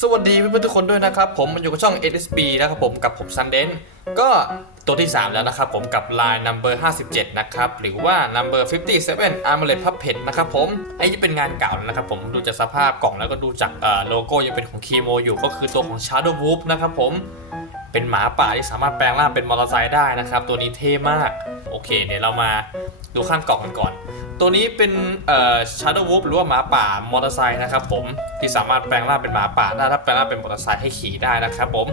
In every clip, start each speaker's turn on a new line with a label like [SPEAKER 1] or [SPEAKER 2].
[SPEAKER 1] สวัสดีเพื่อนๆทุกคนด้วยนะครับ ผมมาอยู่กับช่อง SSB นะครับผมกับผมซันเดนก็ตัวที่ 3 แล้วนะครับผมกับ Line Number 57 นะครับ หรือว่า Number 57 Armored Puppet นะครับผมไอ้ที่เป็นงานเก่าแล้วนะครับผมดูจากสภาพกล่องแล้วก็ดูจากโลโก้ยังเป็นของคีโมอยู่ก็คือตัวของ Shadow Wolf นะครับผมเป็นหมาป่าที่สามารถแปลงร่างเป็นมอเตอร์ไซค์ได้นะครับ ตัวนี้เท่มาก โอเคเดี๋ยวเรามาดูข้างกล่องกันก่อน ตัวนี้เป็นเอ่อ Shadow Wolf หรือว่าหมาป่ามอเตอร์ไซค์นะครับผมที่สามารถแปลงร่างเป็นหมาป่าได้ถ้าแปลงร่างเป็นมอเตอร์ไซค์ให้ขี่ได้นะครับผม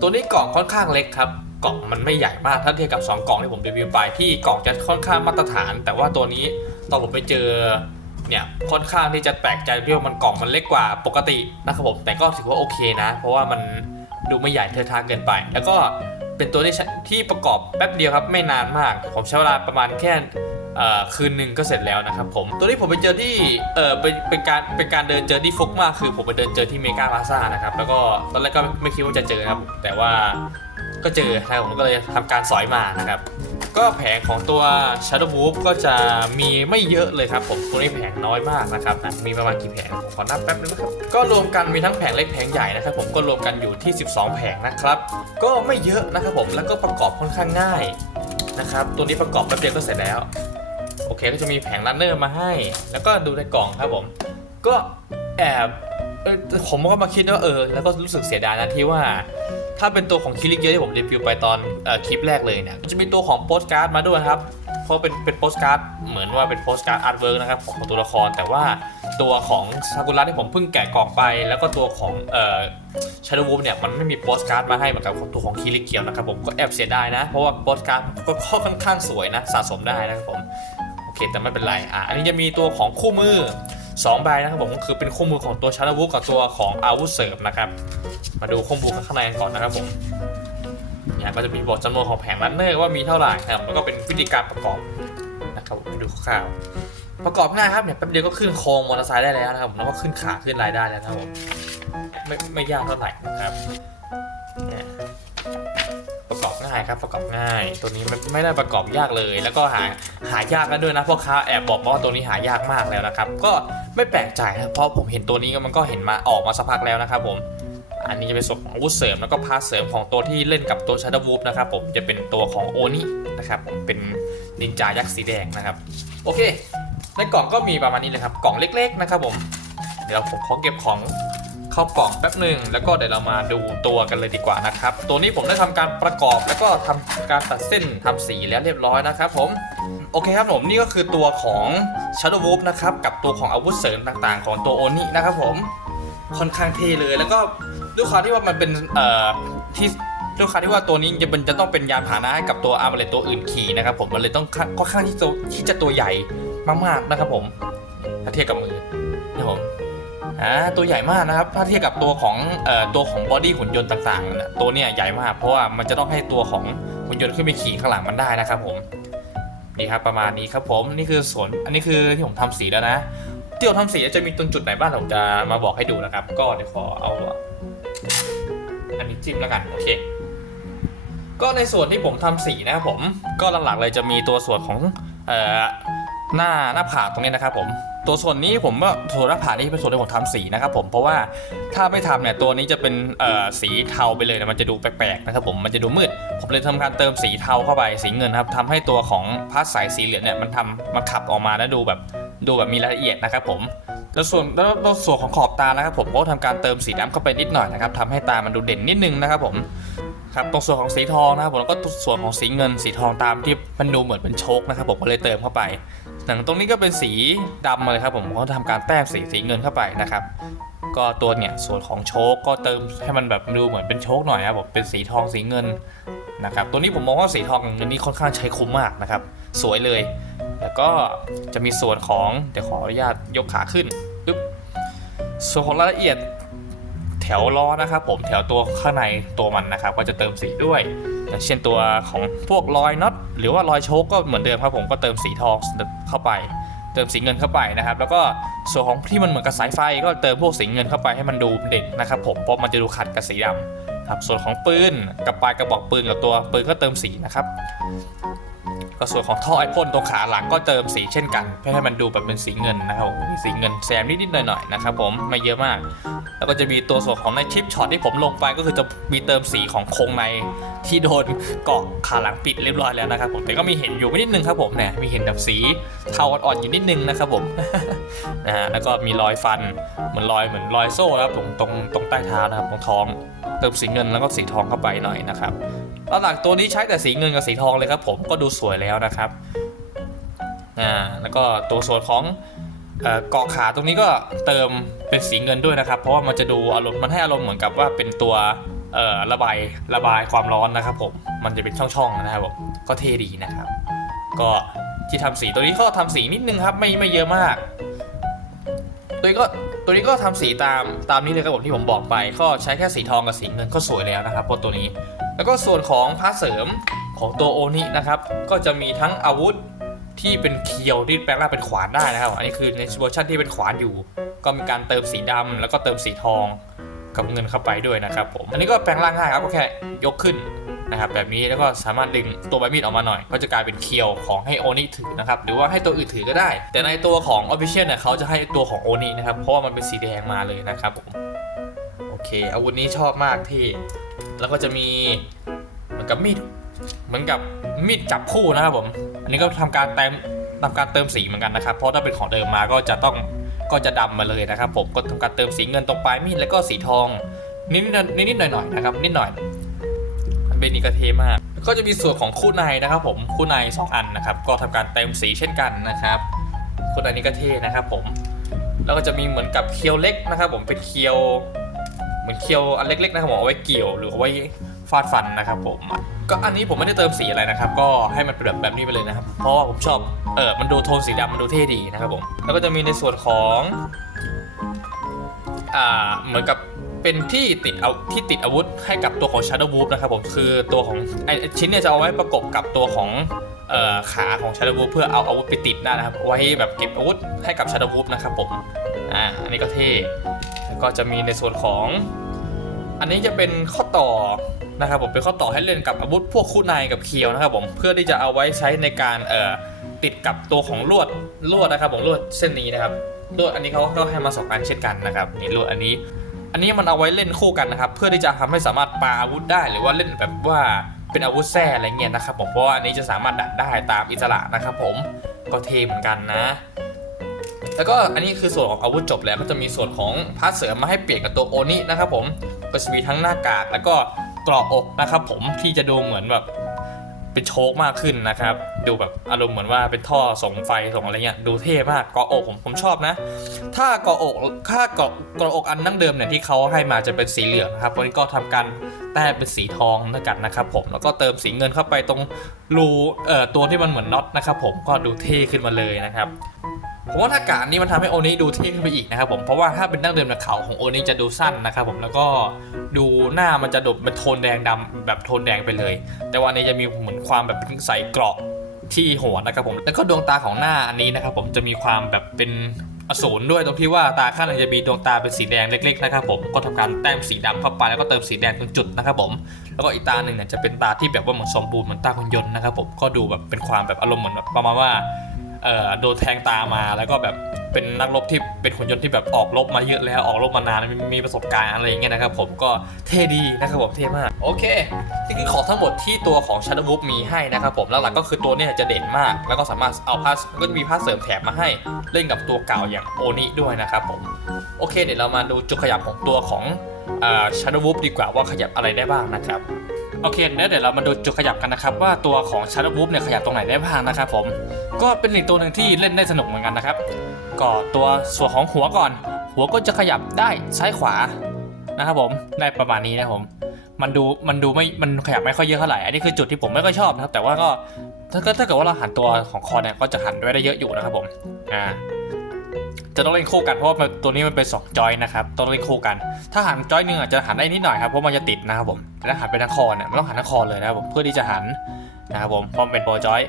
[SPEAKER 1] ตัวนี้กล่องค่อนข้างเล็กครับกล่องมันไม่ใหญ่มากถ้าเทียบกับ 2 กล่องที่ผมรีวิวไปที่กล่องจะค่อนข้างมาตรฐาน แต่ว่าตัวนี้ตอนผมไปเจอเนี่ยค่อนข้างที่จะแปลกใจที่ว่ามันกล่องมันเล็กกว่าปกตินะครับผมแต่ก็ถือว่าโอเคนะ เพราะว่ามันดูไม่ใหญ่เทอะทาเกินไป แล้วก็ เป็นตัวที่ใช้ที่ประกอบแป๊บเดียวครับไม่นานมาก ผมใช้เวลาประมาณแค่คืนหนึ่งก็เสร็จแล้วนะครับผม ตัวนี้ผมไปเจอที่เออเป็นเป็นการเป็นการเดินเจอที่ฟุกมากคือผมไปเดินเจอที่เมกาพาซ่านะครับ แล้วก็ตอนแรกก็ไม่คิดว่าจะเจอครับ แต่ว่า ก็เจอนะครับผมก็เลยทำการสอยมานะครับ ก็แผงของตัว Shadow Wolf ก็จะมีไม่เยอะเลยครับผมตัวนี้แผงน้อยมากนะครับนะมีประมาณกี่แผงผมขอนับแป๊บนึงนะครับก็รวมกันมีทั้งแผงเล็กแผงใหญ่นะครับผมก็รวมกันอยู่ที่ 12 แผงนะครับ ก็ไม่เยอะนะครับผมแล้วก็ประกอบค่อนข้างง่ายนะครับตัวนี้ประกอบแป๊บเดียวก็เสร็จแล้วโอเคก็จะมีแผงรันเนอร์มาให้ แล้วก็ดูในกล่องครับผม ก็แอบ เออผมก็มาคิดว่าเออแล้วก็รู้สึกเสียดายนะที่ว่า ถ้าเป็นตัวของคิริเยอะที่ผมรีวิวไปตอนออคลิปแรกเลยเนี่ยจะมีตัวของโปสการ์ดมาด้วยครับเพราะเป็นเป็นโปสการ์ดเหมือนว่าเป็นโปสการ์ดอาร์ตเวิร์กนะครับของตัวละครแต่ว่าตัวของซากุระที่ผมเพิ่งแกะกล่องไป แล้วก็ตัวของเอ่อชาร์ดวูฟเนี่ยมันไม่มีโปสการ์ดมาให้เหมือนกับของตัวของคิริเกียวนะครับผมก็แอบเสียดายนะ เพราะว่าโปสการ์ดก็ค่อนข้างสวยนะสะสมได้นะครับผมโอเคแต่ไม่เป็นไรอะอันนี้จะมีตัวของคู่มือ 2ใบนะครับผมก็คือเป็นคู่มือของตัวชาร์ลวูกับตัวของอาวุธเสริมนะครับ มาดูคู่มือข้างในกันก่อนนะครับผมเนี่ยก็จะมีบอกจำนวนของแผงรันเนอร์ว่ามีเท่าไหร่ครับแล้วก็เป็นวิธีการประกอบนะครับมไปดูคร่าวๆประกอบง่ายครับเนี่ยแป๊บเดียวก็ขึ้นโครงมอเตอร์ไซค์ได้แล้วนะครับผมแล้วก็ขึ้นขาขึ้นลายได้แล้วนะครับผมไม่ไม่ยากเท่าไหร่นะครับ ครับประกอบง่าย ตัวนี้มันไม่ได้ประกอบยากเลย แล้วก็หาหายากกันด้วยนะพ่อค้าแอบบอกว่าตัวนี้หายากมากแล้วนะครับ ก็ไม่แปลกใจนะเพราะผมเห็นตัวนี้มันก็เห็นมาออกมาสักพักแล้วนะครับผมอันนี้จะเป็นส่วนของอาวุธเสริมแล้วก็พาเสริมของตัวที่เล่นกับตัว Shadow Wolf นะครับผมจะเป็นตัวของโอนินะครับผมเป็นนินจายักษ์สีแดงนะครับ โอเค ในกล่องก็มีประมาณนี้เลยครับ กล่องเล็ก ๆ นะครับผม เดี๋ยวผมขอเก็บของ เข้ากล่องแป๊บหนึ่งแล้วก็เดี๋ยวเรามาดูตัวกันเลยดีกว่านะครับ ตัวนี้ผมได้ทำการประกอบแล้วก็ทำการตัดเส้นทำสีแล้วเรียบร้อยนะครับผมโอเคครับผมนี่ก็คือตัวของ Shadow Wolf นะครับกับตัวของอาวุธเสริมต่างๆ ของตัวโอนินะครับผมค่อนข้างเท่เลยแล้วก็ด้วยความที่ว่ามันเป็นเอ่อที่ด้วยความที่ว่าตัวนี้จะเป็นจะต้องเป็นยานพาหนะให้กับตัวอาร์เมเลตตัวอื่นขี่นะครับผมมันเลยต้องค่อนค่อนข้างที่จะที่จะตัวใหญ่มากๆนะครับผมถ้าเทียบกับมือนะครับผม อ่าตัวใหญ่มากนะครับถ้าเทียบกับตัวของเอ่อตัวของบอดี้หุ่นยนต์ต่างๆนะตัวเนี้ยใหญ่มาก เพราะว่ามันจะต้องให้ตัวของหุ่นยนต์ขึ้นไปขี่ข้างหลังมันได้นะครับผมนี่ครับประมาณนี้ครับผมนี่คือส่วนอันนี้คือที่ผมทำสีแล้วนะที่ผมทำสีจะมีตรงจุดไหนบ้างผมจะมาบอกให้ดูนะครับ ก็เดี๋ยวขอเอาอันนี้จิ้มแล้วกันโอเคก็ในส่วนที่ผมทำสีนะครับผมก็หลักๆเลยจะมีตัวส่วนของเอ่อหน้าหน้าผากตรงนี้นะครับผม ตัวส่วนนี้ผมว่าส่วนหน้าผากนี่เป็นส่วนที่ผมทำสีนะครับผมเพราะว่าถ้าไม่ทำเนี่ยตัวนี้จะเป็นสีเทาไปเลยนะมันจะดูแปลกๆนะครับผมมันจะดูมืด ผมเลยทำการเติมสีเทาเข้าไปสีเงินครับทำให้ตัวของพาร์ทสายสีเหลืองเนี่ยมันทำมันขับออกมาแล้วดูแบบดูแบบมีรายละเอียดนะครับผมแล้วส่วนแล้วส่วนของขอบตานะครับผมก็ทำการเติมสีดำเข้าไปนิดหน่อยนะครับทำให้ตามันดูเด่นนิดนึงนะครับผมครับตรงส่วนของสีทองนะครับผมแล้วก็ส่วนของสีเงินสีทองตามที่มันดูเหมือนเป็นโชคนะครับผมก็เลยเติมเข้าไป หนังตรงนี้ก็เป็นสีดำมาเลยครับผมก็ทำการแต้มสีสีเงินเข้าไปนะครับ ก็ตัวเนี่ยส่วนของโชคก็เติมให้มันแบบดูเหมือนเป็นโชคหน่อยครับผมเป็นสีทองสีเงินนะครับตัวนี้ผมมองว่าสีทองกับเงินนี่ค่อนข้างใช้คุ้มมากนะครับ สวยเลย แล้วก็จะมีส่วนของเดี๋ยวขออนุญาตยกขาขึ้นปึ๊บส่วนของรายละเอียดแถวล้อนะครับผมแถวตัวข้างในตัวมันนะครับ ก็จะเติมสีด้วย อย่างเช่นตัวของพวกรอยน็อตหรือว่ารอยโชกก็เหมือนเดิมครับผมก็เติมสีทองเข้าไป เติมสีเงินเข้าไปนะครับ แล้วก็ส่วนของที่มันเหมือนกับสายไฟก็เติมพวกสีเงินเข้าไปให้มันดูเด่นนะครับผมเพราะมันจะดูขัดกับสีดำครับส่วนของปืนกับปลายกระบอกปืนกับตัวปืนก็เติมสีนะครับ ก็ส่วนของท่อไอพ่นตรงขาหลังก็เติมสีเช่นกัน เพื่อให้มันดูแบบเป็นสีเงินนะครับมีสีเงินแซมนิดๆหน่อยๆนะครับผมไม่เยอะมาก แล้วก็จะมีตัวส่วนของในชิปช็อตที่ผมลงไปก็คือจะมีเติมสีของโครงในที่โดนเกาะขาหลังปิดเรียบร้อยแล้วนะครับผมแต่ก็มีเห็นอยู่นิดนึงครับผมเนี่ยมีเห็นแบบสีเทาอ่อนๆอยู่นิดนึงนะครับผมนะฮะแล้วก็มีรอยฟันเหมือนรอยเหมือนรอยโซ่ครับตรงตรงตรงใต้เท้านะครับตรงท้อง เติมสีเงินแล้วก็สีทองเข้าไปหน่อยนะครับ แล้วหลังตัวนี้ใช้แต่สีเงินกับสีทองเลยครับผมก็ดูสวยแล้วนะครับอ่าแล้วก็ตัวส่วนของเอ่อเกาะขาตรงนี้ก็เติมเป็นสีเงินด้วยนะครับ เพราะว่ามันจะดูอารมณ์มันให้อารมณ์เหมือนกับว่าเป็นตัวระบายระบายความร้อนนะครับผมมันจะเป็นช่องๆนะครับผมก็เท่ดีนะครับ ก็ที่ทำสีตัวนี้ก็ทำสีนิดนึงครับไม่ไม่เยอะมาก ตัวนี้ก็ตัวนี้ก็ทำสีตามตามนี้เลยครับผมที่ผมบอกไป ก็ใช้แค่สีทองกับสีเงินก็สวยแล้วนะครับพวกตัวนี้ แล้วก็ส่วนของพาร์ทเสริมของตัวโอนินะครับ ก็จะมีทั้งอาวุธที่เป็นเคียวที่แปลงร่างเป็นขวานได้นะครับ อันนี้คือในเวอร์ชันที่เป็นขวานอยู่ ก็มีการเติมสีดำแล้วก็เติมสีทองกับเงินเข้าไปด้วยนะครับผม อันนี้ก็แปลงร่างง่ายครับก็แค่ยกขึ้น นะครับแบบนี้แล้วก็สามารถดึงตัวใบมีดออกมาหน่อย ก็จะกลายเป็นเคียวของให้โอนิถือนะครับหรือว่าให้ตัวอื่นถือก็ได้ แต่ในตัวของ Official เนี่ยเขาจะให้ตัวของโอนินะครับเพราะว่ามันเป็นสีแดงมาเลยนะครับผมโอเคอาวุธนี้ชอบมากที่ แล้วก็จะมีเหมือนกับมีดเหมือนกับมีดจับคู่นะครับผม อันนี้ก็ทำการเติมทำการเติมสีเหมือนกันนะครับ เพราะถ้าเป็นของเดิมมาก็จะต้องก็จะดำมาเลยนะครับ ผมก็ทำการเติมสีเงินตรงปลายมีดแล้วก็สีทองนิดนิดนิดหน่อยหน่อยนะครับนิดหน่อย เบนนี้ก็เทมาก ก็จะมีส่วนของคู่ในนะครับผมคู่ในสองอันนะครับ ก็ทำการเติมสีเช่นกันนะครับคู่ในนี้ก็เท่นะครับผมแล้วก็จะมีเหมือนกับเคียวเล็กนะครับ ผมเป็นเคียวเหมือนเคียวอันเล็กๆนะครับผมเอาไว้เกี่ยวหรือเอาไว้ฟาดฟันนะครับผมก็อันนี้ผมไม่ได้เติมสีอะไรนะครับ ก็ให้มันเป็นแบบแบบนี้ไปเลยนะครับ เพราะว่าผมชอบเออมันดูโทนสีดำมันดูเท่ดีนะครับผมแล้วก็จะมีในส่วนของอ่าเหมือนกับ เป็นที่ติดเอาที่ติดอาวุธให้กับตัวของ Shadow Wolf นะครับผมคือตัวของไอชิ้นเนี่ยจะเอาไว้ประกบกับตัวของเอ่อขาของ Shadow Wolf เพื่อเอาอาวุธไปติดได้นะครับ ไว้แบบเก็บอาวุธให้กับ Shadow Wolf นะครับผมอ่าอันนี้ก็เท่แล้วก็จะมีในส่วนของ อันนี้จะเป็นข้อต่อนะครับผมเป็นข้อต่อให้เล่นกับอาวุธพวกคู่ในกับเคียวนะครับผมเพื่อที่จะเอาไว้ใช้ในการเอ่อติดกับตัวของลวดลวดนะครับผมลวดเส้นนี้นะครับลวดอันนี้เขาก็ให้มาสองอันเช่นกันนะครับนี่ลวดอันนี้ อันนี้มันเอาไว้เล่นคู่กันนะครับ เพื่อที่จะทำให้สามารถปาอาวุธได้หรือว่าเล่นแบบว่าเป็นอาวุธแท้อะไรเงี้ยนะครับผมเพราะว่าอันนี้จะสามารถดัดได้ตามอิสระนะครับผมก็เทเหมือนกันนะ แล้วก็อันนี้คือส่วนของอาวุธจบแล้วก็จะมีส่วนของพาร์ทเสริมมาให้เปลี่ยนกับตัวโอนินะครับผมก็จะมีทั้งหน้ากากแล้วก็กราะอกนะครับผมที่จะดูเหมือนแบบ เป็นโชคมากขึ้นนะครับ ดูแบบอารมณ์เหมือนว่าเป็นท่อส่งไฟส่งอะไรเงี้ยดูเท่มากเกราะอกผมผมชอบนะ ถ้าเกราะอกถ้าเกราะเกราะอกอันนั่งเดิมเนี่ยที่เขาให้มาจะเป็นสีเหลืองครับวันนี้ก็ทำการแต้เป็นสีทองแล้วกันนะครับ ผมแล้วก็เติมสีเงินเข้าไปตรงรูเอ่อตัวที่มันเหมือนน็อตนะครับ ผมก็ดูเท่ขึ้นมาเลยนะครับ ผมว่าถ้าการนี้มันทำให้โอนี้ดูเท่ขึ้นไปอีกนะครับผมเพราะว่าถ้าเป็นดั้งเดิมเนี่ยเขาของโอนี้จะดูสั้นนะครับผมแล้วก็ดูหน้ามันจะดบเป็นโทนแดงดำแบบโทนแดงไปเลย แต่ว่าอันนี้จะมีเหมือนความแบบใส่เกราะที่หัวนะครับผมแล้วก็ดวงตาของหน้าอันนี้นะครับผมจะมีความแบบเป็นอสูรด้วยตรงที่ว่าตาข้างหนึงจะมีดวงตาเป็นสีแดงเล็กๆนะครับผมก็ทำการแต้มสีดำเข้าไปแล้วก็เติมสีแดงตรงจุดนะครับผมแล้วก็อีกตาหนึ่งเนี่ยจะเป็นตาที่แบบว่าเหมือนสมบูรณ์เหมือนตาคนยนต์นะครับผมก็ดูแบบเป็นความแบบอารมณ์เหมือนแบบประมาณว่า เอ่อโดนแทงตามาแล้วก็แบบเป็นนักรบที่เป็นคนยนต์ที่แบบออกรบมาเยอะแล้วออกรบมานานมีมีประสบการณ์อะไรอย่างเงี้ยนะครับผมก็เท่ดีนะครับผมเท่มากโอเคนี่คือของทั้งหมดที่ตัวของ Shadow Wolf มีให้นะครับผมหลักๆก็คือตัวเนี้จะเด่นมาก แล้วก็สามารถเอาพาสก็จะมีพาสเสริมแถมมาให้เล่นกับตัวเก่าอย่างโอนิด้วยนะครับผมโอเค เดี๋ยวเรามาดูจุดขยับของตัวของเอ่อ Shadow Wolf ดีกว่าว่าขยับอะไรได้บ้างนะครับ โอเคแล้วเดี๋ยวเรามาดูจุดขยับกันนะครับ ว่าตัวของ Shadow Wolf เนี่ยขยับตรงไหนได้บ้างนะครับผมก็เป็นอีกตัวหนึ่งที่เล่นได้สนุกเหมือนกันนะครับก็ตัวส่วนของหัวก่อน หัวก็จะขยับได้ซ้ายขวานะครับผมได้ประมาณนี้นะครับผมมันดูมันดูไม่มันขยับไม่ค่อยเยอะเท่าไหร่อันนี้คือจุดที่ผมไม่ค่อยชอบนะครับแต่ว่าก็ถ้าถ้าเกิดว่าเราหันตัวของคอเนี่ยก็จะหันไว้ได้เยอะอยู่นะครับผมอ่า จะต้องเล่นคู่กันเพราะว่าตัวนี้มันเป็นสองจอยนะครับต้องเล่นคู่กัน ถ้าหันจอยหนึ่งอาจจะหันได้นิดหน่อยครับเพราะมันจะติดนะครับผมแต่ถ้าหันไปทางคอเนี่ยมันต้องหันทางคอเลยนะครับผมเพื่อที่จะหันนะครับผมพร้อมเป็นโปรจอย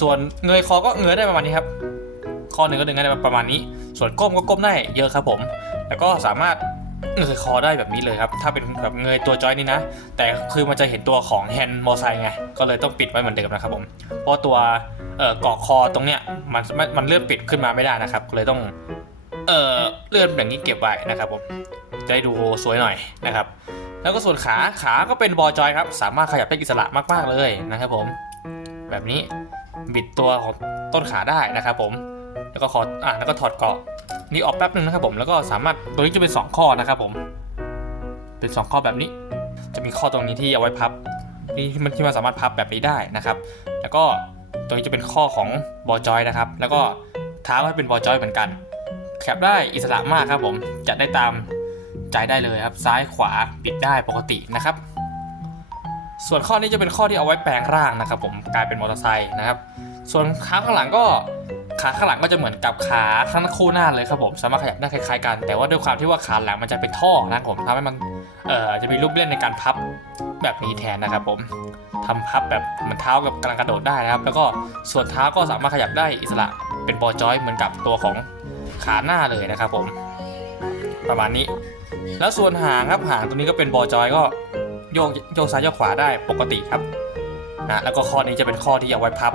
[SPEAKER 1] ส่วนเงยคอก็เงยได้ประมาณนี้ครับ คอหนึ่งก็ดึงได้ประมาณนี้ ส่วนก้มก็ก้มได้เยอะครับผม แล้วก็สามารถ เงยคอได้แบบนี้เลยครับ ถ้าเป็นแบบเงยตัวจอยนี่นะ แต่คือมันจะเห็นตัวของแฮนด์มอไซค์ไง ก็เลยต้องปิดไว้เหมือนเดิมนะครับผม เพราะตัวเอ่อกาะคอตรงเนี้ยมันมันมันเลื่อนปิดขึ้นมาไม่ได้นะครับ ก็เลยต้องเอ่อเลื่อนอย่างนี้เก็บไว้นะครับผมจะได้ดูสวยหน่อยนะครับ แล้วก็ส่วนขาขาก็เป็นบอจอยครับ สามารถขยับได้อิสระมากๆเลยนะครับผม แบบนี้บิดตัวของต้นขาได้นะครับผม แล้วก็ขออ่าแล้วก็ถอดเกาะ นี่ออกแป๊บนึงนะครับผมแล้วก็สามารถตัวนี้จะเป็น 2 ข้อนะครับผมเป็น 2 ข้อแบบนี้ จะมีข้อตรงนี้ที่เอาไว้พับที่มันที่มันสามารถพับแบบนี้ได้นะครับ แล้วก็ตัวนี้จะเป็นข้อของบอจอยนะครับ แล้วก็เท้าให้เป็นบอจอยเหมือนกัน แคบได้อิสระมากครับผมจะได้ตามใจได้เลยครับ ซ้ายขวาปิดได้ปกตินะครับ ส่วนข้อนี้จะเป็นข้อที่เอาไว้แปลงร่างนะครับ ผมกลายเป็นมอเตอร์ไซค์นะครับ ส่วนขาข้างหลังก็ ขาข้างหลังก็จะเหมือนกับขาข้างคู่หน้าเลยครับผมสามารถขยับได้คล้ายๆกัน แต่ว่าด้วยความที่ว่าขาหลังมันจะเป็นท่อนะครับผมทำให้มันเอ่อจะมีรูปเล่นในการพับแบบนี้แทนนะครับผมทำพับแบบเหมือนเท้ากับกำลังกระโดดได้นะครับ แล้วก็ส่วนเท้าก็สามารถขยับได้อิสระเป็นบอลจอยเหมือนกับตัวของขาหน้าเลยนะครับผม ประมาณนี้ แล้วส่วนหางครับหางตัวนี้ก็เป็นบอลจอยก็โยกโยกซ้ายโยกขวาได้ปกติครับนะแล้วก็ข้อนี้จะเป็นข้อที่เอาไว้พับ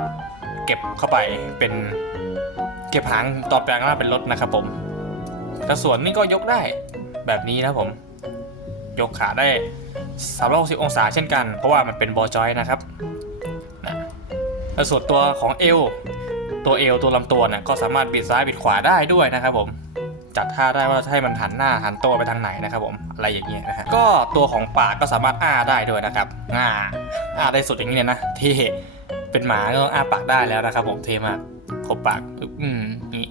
[SPEAKER 1] เก็บเข้าไปเป็น เก็บหางตอนแปลงร่างเป็นรถนะครับผมแต่ส่วนนี้ก็ยกได้แบบนี้นะผม ยกขาได้ 360 องศาเช่นกัน เพราะว่ามันเป็นบอจอยนะครับนะแล้วส่วนตัวของเอว ตัวเอวตัวลำตัวเนี่ยก็สามารถบิดซ้ายบิดขวาได้ด้วยนะครับผมจัดท่าได้ว่าให้มันหันหน้าหันตัวไปทางไหนนะครับผมอะไรอย่างเงี้ยนะฮะก็ตัวของปากก็สามารถอ้าได้ด้วยนะครับอ้าอ้าได้สุดอย่างนี้เลยนะเท่เป็นหมาก็ต้องอ้าปากได้แล้วนะครับผมเท่มาก บปากอืมนี่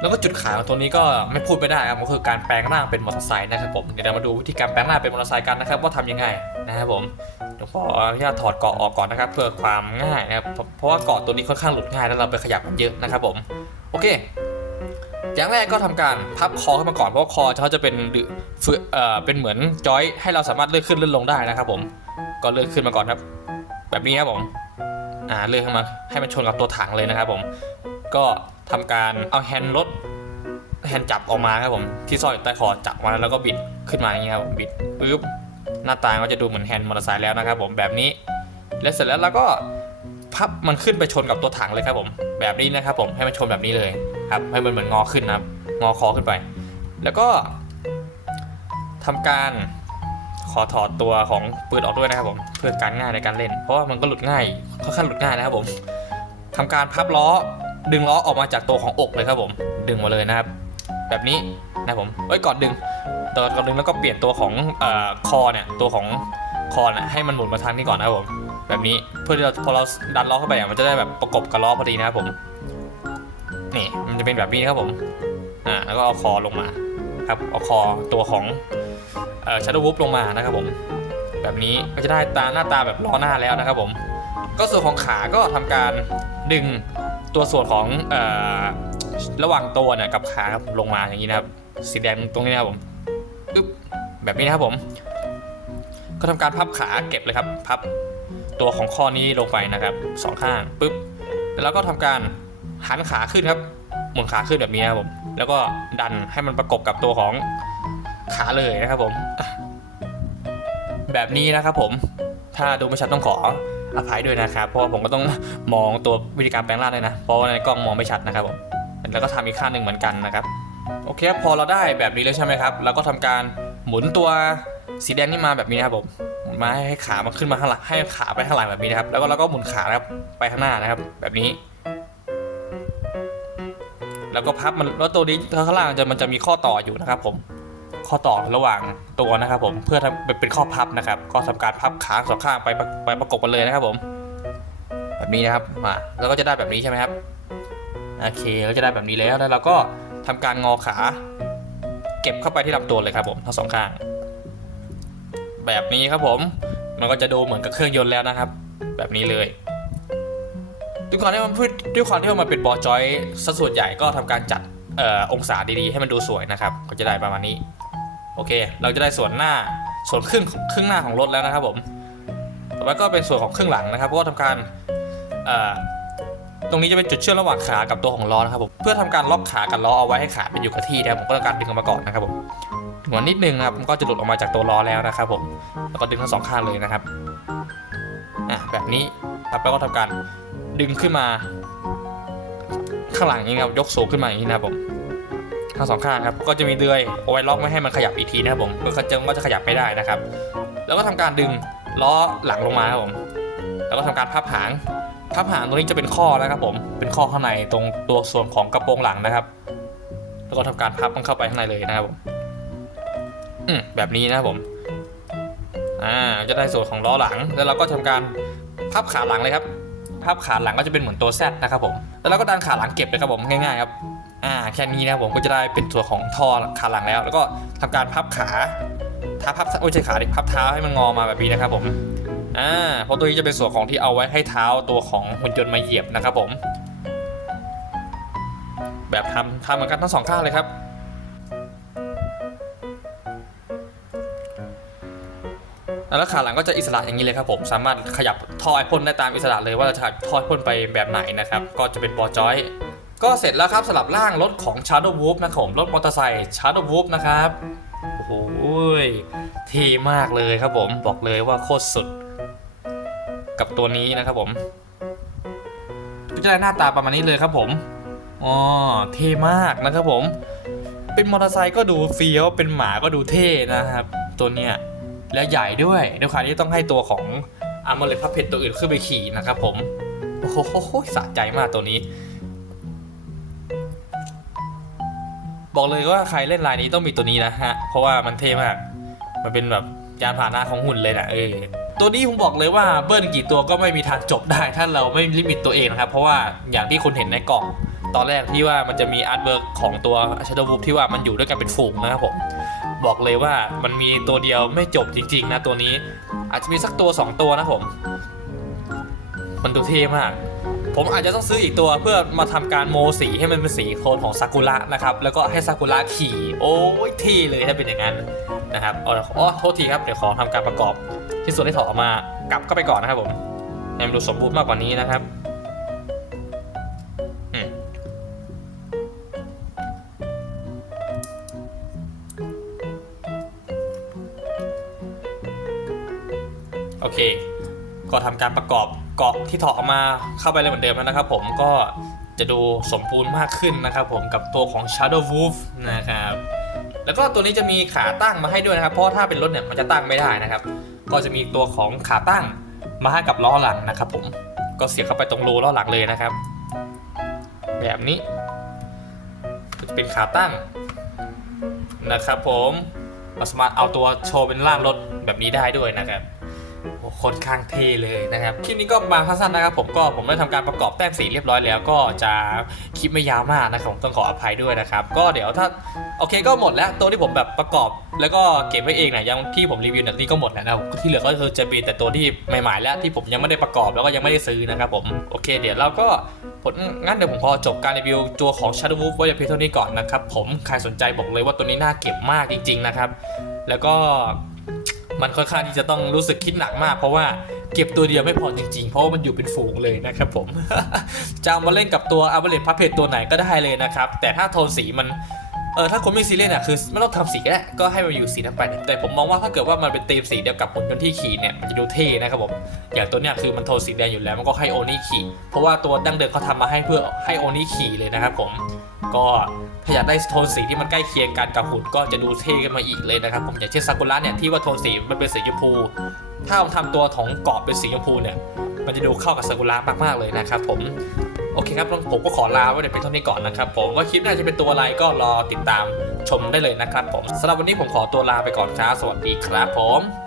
[SPEAKER 1] แล้วก็จุดขายของตัวนี้ก็ไม่พูดไม่ได้ครับก็คือการแปลงร่างเป็นมอเตอร์ไซค์นะครับผมเดี๋ยวเรามาดูวิธีการแปลงร่างเป็นมอเตอร์ไซค์กันนะครับว่าทำยังไงนะครับผมเดี๋ยวขออนุญาตถอดเกาะออกก่อนนะครับ เพื่อความง่ายนะครับเพราะว่าเกาะตัวนี้ค่อนข้างหลุดง่ายแล้วเราไปขยับมันเยอะนะครับผมโอเค อย่างแรกก็ทำการพับคอขึ้นมาก่อนเพราะว่าคอเขาจะเป็นเฟือเอ่อเป็นเหมือนจอยให้เราสามารถเลื่อนขึ้นเลื่อนลงได้นะครับผมก็เลื่อนขึ้นมาก่อนครับ แบบนี้ครับผม อ่าเลื่อนขึ้นมาให้มันชนกับตัวถังเลยนะครับผมก็ทำการเอาแฮนด์รถแฮนด์จับออกมาครับผมที่ซอยอยู่ใต้คอจับมาแล้วก็บิดขึ้นมาอย่างเงี้ยครับบิดปึ๊บหน้าตาก็จะดูเหมือนแฮนด์มอเตอร์ไซค์แล้วนะครับผมแบบนี้ แล้วเสร็จแล้วเราก็พับมันขึ้นไปชนกับตัวถังเลยครับผมแบบนี้นะครับผมให้มันชนแบบนี้เลยครับให้มันเหมือนงอขึ้นนะครับงอคอขึ้นไป แล้วก็ทำการ อถอดตัวของปืนออกด้วยนะครับผมเพื่อการง่ายในการเล่น เพราะว่ามันก็หลุดง่ายค่อนข้างหลุดง่ายนะครับผมทำการพับล้อดึงล้อออกมาจากตัวของอกเลยครับผม ดึงมาเลยนะครับ แบบนี้นะผมเอ้ยก่อนดึงตัวก่อนดึงแล้วก็เปลี่ยนตัวของอคอเนี่ยตัวของคอนี่ยให้มันหมุนมาทางนี้ก่อนนะครับผม แบบนี้เพื่อที่เราพอเราดันล้อเข้าไปอะมันจะได้แบบประกบกับล้อพอดีนะครับผมนี่มันจะเป็นแบบนี้นครับผมอ่าแล้วก็เอาคอลงมาครับเอาคอตัวของ เอ่อ shadow wolf ลงมานะครับผม แบบนี้ก็จะได้ตาหน้าตาแบบล้อหน้าแล้วนะครับผม ก็ส่วนของขาก็ทำการดึงตัวส่วนของออระหว่างตัวเนี่ยกับขาครับลงมาอย่างนี้นะครับ สีแดงตรงนี้นะครับผมอึ๊บแบบนี้นะครับผม ก็ทำการพับขาเก็บเลยครับพับตัวของข้อนี้ลงไปนะครับสองข้างปึ๊บแล้วก็ทำการหันขาขึ้นครับหมุนขาขึ้นแบบนี้นะครับผม แล้วก็ดันให้มันประกบกับตัวของ ขาเลยนะครับผม แบบนี้นะครับผม ถ้าดูไม่ชัดต้องขออภัยด้วยนะครับ เพราะว่าผมก็ต้องมองตัววิธีการแปลงร่างด้วยนะ เพราะว่าในกล้องมองไม่ชัดนะครับผม แล้วก็ทำอีกข้างหนึ่งเหมือนกันนะครับ โอเคพอเราได้แบบนี้แล้วใช่ไหมครับ เราก็ทำการหมุนตัวสีแดงนี่มาแบบนี้นะครับผมหมุนมาให้ขามันขึ้นมาข้างหลัง ให้ขาไปข้างหลังแบบนี้นะครับ แล้วก็เราก็หมุนขานะครับ ไปข้างหน้านะครับ แบบนี้ แล้วก็พับมัน แล้วตัวนี้ข้างล่างจะมันจะมีข้อต่ออยู่นะครับผม ข้อต่อระหว่างตัวนะครับผมเพื่อทำเป็นข้อพับนะครับ ก็ทำการพับขาสองข้างไปไปประกบกันเลยนะครับผม แบบนี้นะครับมาแล้วก็จะได้แบบนี้ใช่ไหมครับโอเคเราจะได้แบบนี้แล้วแล้วเราก็ทำการงอขา เก็บเข้าไปที่ลำตัวเลยครับผมทั้งสองข้าง แบบนี้ครับผม มันก็จะดูเหมือนกับเครื่องยนต์แล้วนะครับ แบบนี้เลยด้วยความที่มันพด้วยความที่มันเป็นบอจอยสัดส่วนใหญ่ก็ทำการจัดออองศาดีๆ ให้มันดูสวยนะครับ ก็จะได้ประมาณนี้ โอเค เราจะได้ส่วนหน้าส่วนครึ่งครึ่งหน้าของรถแล้วนะครับผมต่อไปก็เป็นส่วนของครึ่งหลังนะครับเพราะว่าทำการตรงนี้จะเป็นจุดเชื่อมระหว่างขากับตัวของล้อนะครับผมเพื่อทำการล็อกขากับล้อเอาไว้ให้ขาเป็นอยู่กับที่นะครับผมก็ทำการดึงออกมาก่อนนะครับผมหัวนิดนึงนะครับก็จะหลุดออกมาจากตัวล้อแล้วนะครับผมแล้วก็ดึงทั้งสองข้างเลยนะครับอะแบบนี้ครับแล้วก็ทำการดึงขึ้นมา ข้างหลังองนี้ครับยกสูงขึ้นมาอย่างนี้นะครับผม ทั้งสองข้างครับ ก็จะมีเดือยเอาไว้ล็อกไม่ให้มันขยับอีกทีนะครับผมก็จะก็จะขยับไม่ได้นะครับ แล้วก็ทำการดึงล้อหลังลงมาครับผม แล้วก็ทำการพับหางพับหางตรงนี้จะเป็นข้อนะครับผม เป็นข้อข้างในตรงตัวส่วนของกระโปรงหลังนะครับ แล้วก็ทำการพับมันเข้าไปข้างในเลยนะครับผมอืมแบบนี้นะครับผม อ่า จะได้ส่วนของล้อหลัง แล้วเราก็ทำการพับขาหลังเลยครับ พับขาหลังก็จะเป็นเหมือนตัวแซดนะครับผม แล้วเราก็ดันขาหลังเก็บเลยครับผม ง่ายๆครับ อ่าแค่นี้นะผมก็จะได้เป็นส่วนของท่อขาหลังแล้ว แล้วก็ทำการพับขาท้าพับโอ้ยใช่ขาดิพับเท้าให้มันงอมาแบบนี้นะครับผมอ่าเพราะตัวนี้จะเป็นส่วนของที่เอาไว้ให้เท้าตัวของหุ่นยนต์มาเหยียบนะครับผม แบบทำทำเหมือนกันทั้งสองข้างเลยครับแล้วขาหลังก็จะอิสระอย่างนี้เลยครับผมสามารถขยับท่อไอพ่นได้ตามอิสระเลยว่าเราจะท่อไอพ่นไปแบบไหนนะครับ ก็จะเป็นบอจอย ก็เสร็จแล้วครับสำหรับร่างรถของ Shadow Wolf นะครับผมรถมอเตอร์ไซค์ Shadow Wolf นะครับ โอ้โหเท่มากเลยครับผมบอกเลยว่าโคตรสุด กับตัวนี้นะครับผมก็จะได้หน้าตาประมาณนี้เลยครับผมอ๋อเท่มากนะครับผม เป็นมอเตอร์ไซค์ก็ดูเฟี้ยวเป็นหมาก็ดูเท่นะครับ ตัวเนี้ยและใหญ่ด้วยด้วยความที่ต้องให้ตัวของอาร์มเลตพับเพจตัวอื่นขึ้นไปขี่นะครับผม โอ้โหสะใจมากตัวนี้ บอกเลยว่าใครเล่นลายนี้ต้องมีตัวนี้นะฮะ เพราะว่ามันเท่มาก มันเป็นแบบยานพาหนะของหุ่นเลยนะเออตัวนี้ผมบอกเลยว่าเบิ้ลกี่ตัวก็ไม่มีทางจบได้ ถ้าเราไม่ลิมิตตัวเองนะครับ เพราะว่าอย่างที่คุณเห็นในกล่อง ตอนแรกที่ว่ามันจะมีอาร์ตเวิร์กของตัว Shadow Wolf ที่ว่ามันอยู่ด้วยกันเป็นฝูงนะครับผมบอกเลยว่ามันมีตัวเดียวไม่จบจริงๆนะตัวนี้ อาจจะมีสักตัว 2 ตัวนะผม มันดูเท่มาก ผมอาจจะต้องซื้ออีกตัวเพื่อมาทำการโมสีให้มันเป็นสีโทนของซากุระนะครับ แล้วก็ให้ซากุระขี่ โอ้ยที่เลยถ้าเป็นอย่างนั้นนะครับอ๋อโทษทีครับ เดี๋ยวขอทำการประกอบที่ส่วนที่ถอดออกมากลับก็ไปก่อนนะครับผมให้มันดูสมบูรณ์มากกว่านี้นะครับ ก็ทำการประกอบเกาะที่ถอดออกมาเข้าไปเลยเหมือนเดิมแล้วนะครับ ผมก็จะดูสมบูรณ์มากขึ้นนะครับผมกับตัวของ Shadow Wolf นะครับแล้วก็ตัวนี้จะมีขาตั้งมาให้ด้วยนะครับ เพราะถ้าเป็นรถเนี่ยมันจะตั้งไม่ได้นะครับ ก็จะมีตัวของขาตั้งมาให้กับล้อหลังนะครับ ผมก็เสียบเข้าไปตรงรูล้อหลังเลยนะครับ แบบนี้จะเป็นขาตั้งนะครับ ผมเราสามารถเอาตัวโชว์เป็นล่างรถแบบนี้ได้ด้วยนะครับ ค่อนข้างเท่เลยนะครับคลิปนี้ก็มาสั้นๆนะครับผมก็ผมได้ทำการประกอบแต้มสีเรียบร้อยแล้วก็จะคลิปไม่ยาวมากนะครับผมต้องขออภัยด้วยนะครับ ก็เดี๋ยวถ้าโอเคก็หมดแล้วตัวที่ผมแบบประกอบแล้วก็เก็บไว้เองนะยังที่ผมรีวิวเนี่ยนี่ก็หมดแล้วนะที่เหลือก็คือจะมีแต่ตัวที่ใหม่ๆแล้วที่ผมยังไม่ได้ประกอบแล้วก็ยังไม่ได้ซื้อนะครับผมโอเค เดี๋ยวเราก็ผลงั้นเดี๋ยวผมขอจบการรีวิวตัวของ Shadow Wolf ไว้เพียงเท่านี้ก่อนนะครับผมใครสนใจบอกเลยว่าตัวนี้น่าเก็บมากจริง ๆนะครับ แล้วก็ มันค่อนข้างที่จะต้องรู้สึกคิดหนักมาก เพราะว่าเก็บตัวเดียวไม่พอจริงๆ เพราะว่ามันอยู่เป็นฝูงเลยนะครับผมจะเอามาเล่นกับตัวอาร์เบเลตพับเพจตัวไหนก็ได้เลยนะครับ แต่ถ้าโทนสีมัน เออถ้าคนไม่ซีเรียสอะคือไม่ต้องทำสีก็ได้ก็ให้มันอยู่สีนั้นไปแต่ผมมองว่าถ้าเกิดว่ามันเป็นธีมสีเดียวกับหุ่นยนต์ที่ขี่เนี่ยมันจะดูเท่นะครับผมอย่างตัวเนี้ยคือมันโทนสีแดงอยู่แล้วมันก็ให้โอนี่ขี่เพราะว่าตัวดั้งเดิมเขาทำมาให้เพื่อให้โอนี่ขี่เลยนะครับผมก็ถ้าอยากได้โทนสีที่มันใกล้เคียงกันกับหุ่นก็จะดูเท่ขึ้นมาอีกเลยนะครับผมอย่างเช่นซากุระเนี่ยที่ว่าโทนสีมันเป็นสีชมพู ถ้าผมทำตัวของเกาะเป็นสีชมพูเนี่ยมันจะดูเข้ากับซากุระมากๆเลยนะครับผม โอเคครับผมก็ขอลาไว้ในเพียงเท่านี้ก่อนนะครับผมว่าคลิปหน้าจะเป็นตัวอะไรก็รอติดตามชมได้เลยนะครับผมสำหรับวันนี้ผมขอตัวลาไปก่อนครับสวัสดีครับผม